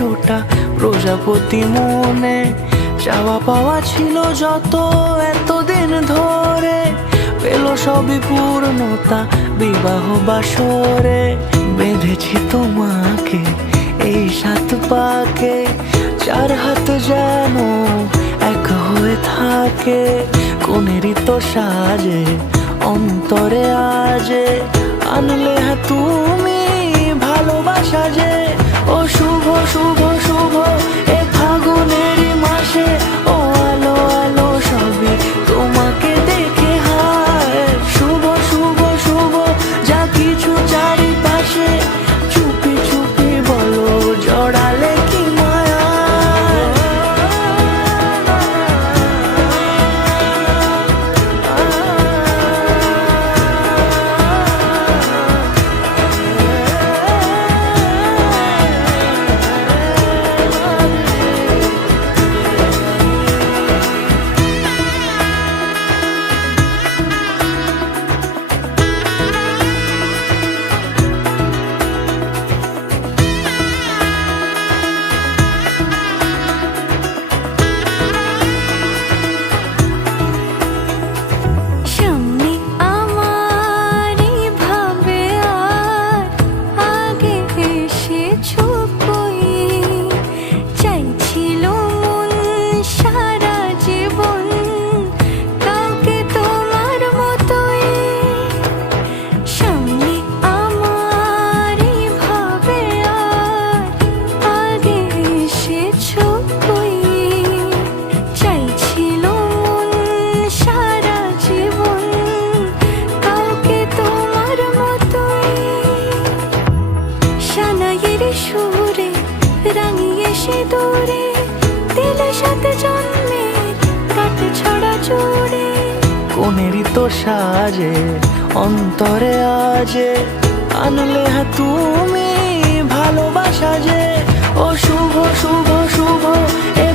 100টা প্রজাপতি মনে, চাওয়া পাওয়া ছিল যত এতদিন ধরে, পেল সবই পূর্ণতা বিবাহ বাসরে। বেঁধেছি তোমাকে এই 7 পাকে, 4 হাত যেন এক হয়ে থাকে। কোনেরই তো সাজে অন্তরে আজে, আনলে তুমি ভালোবাসা যে। ও শুভ শুভ শুভ এ ফাগুনেরই মাসে, ও আলো আলো সবই তোমাকে দেখে হায়। শুভ শুভ শুভ যা কিছু চারিপাশে, চুপি চুপি বলো জড়ালে কি মায়া। সুরে রাঙিয়ে সে দূরে, দিলে 7 জন্মের কাটে ছড়া জোড়ে। কোনেরই তো সাজে অন্তরে আজে, আনলে তুমি ভালোবাসা যে। ও শুভ শুভ শুভ এ